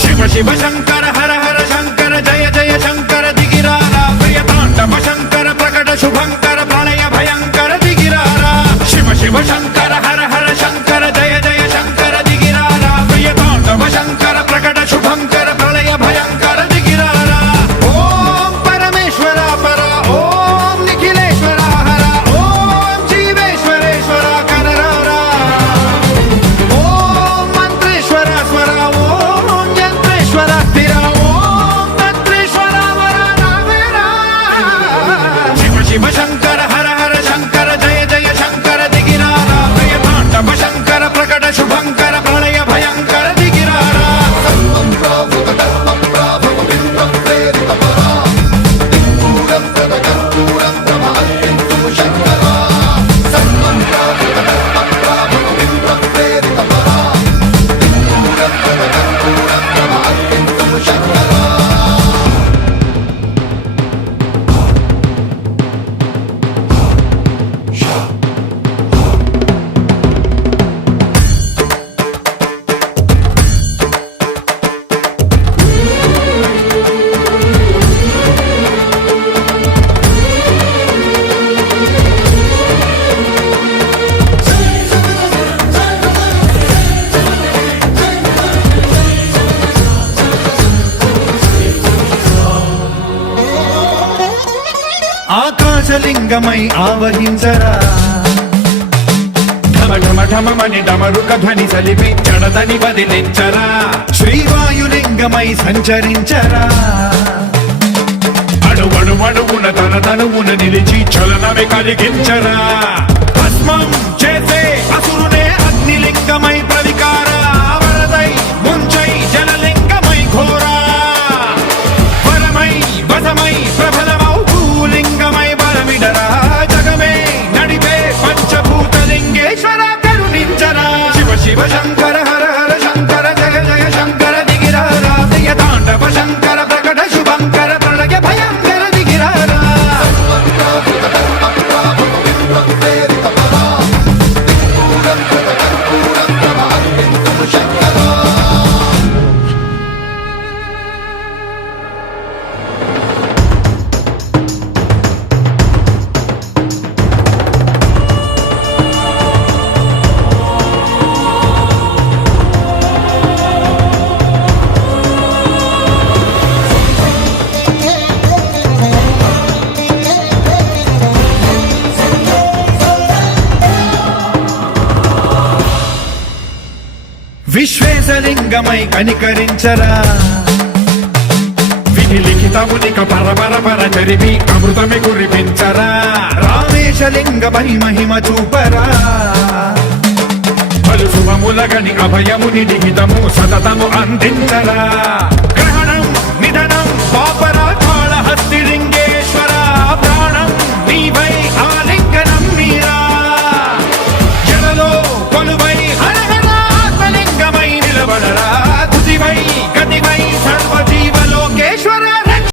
శివ శివ శంకర హర హర శంకర జయ జయ శంకర దిగిరారా ప్రియ తాండవ శంకర ప్రకట శుభంకర ప్రళయ భయంకర దిగిరారా శివ శివ శంకర హర హర శంకర జయ జయ శంకర దిగిరారా ప్రియ తాండవ శంకర ప్రకట శుభంకర ప్రళయ భయంకర దిగిరారా ఓం పరమేశ్వర పర ఓం నిఖిలేశ్వర హర ఓం జీవేశ్వరేశ్వర కరరారా ఓం మంత్రేశ్వర స్వర ఓం యంత్రేశ్వర స్థిర ఓం తంత్రేశ్వర వర నావేరా శివ శివ శంకర హర హర శంకర జయ జయ శంకర దిగిరారా ప్రియ తాండవ శంకర ప్రకట శుభంకర ప్రళయ భయంకర దిగిరారా ఆకాశలింగమై ఆవహించరా ఢమ ఢమ ఢమమని డమరుక ధ్వని సలిపి జడదని వదిలించరా శ్రీవాయులింగమై సంచరించరా అణువణువున తన తనువున నిలిచి చలనమే కలిగించరా భస్మం చేసే అసురునే అగ్నిలింగమై ప్రవికార వరదై ముంచై జలలింగమై ఘోరా వరమై వసమై ప్రబలమౌ భూలింగమై బలమిడరా జగమే నడిపే పంచభూతలింగేశ్వర కరుణించరా శివ శివ శంకర హర హర శంకర జయ జయ శంకర దిగిరారా ప్రియ తాండవ శంకర ప్రకట శుభంకర ప్రళయ భయంకర దిగిరారా విశ్వేశలింగమై కనికరించరా విధి లిఖితమునిక పరపర చరివి అమృతమి కురిపించరా రామేశలింగమై మహిమ చూపరా పలు శుభములగని అభయముని నిహితము సతతము అందించరా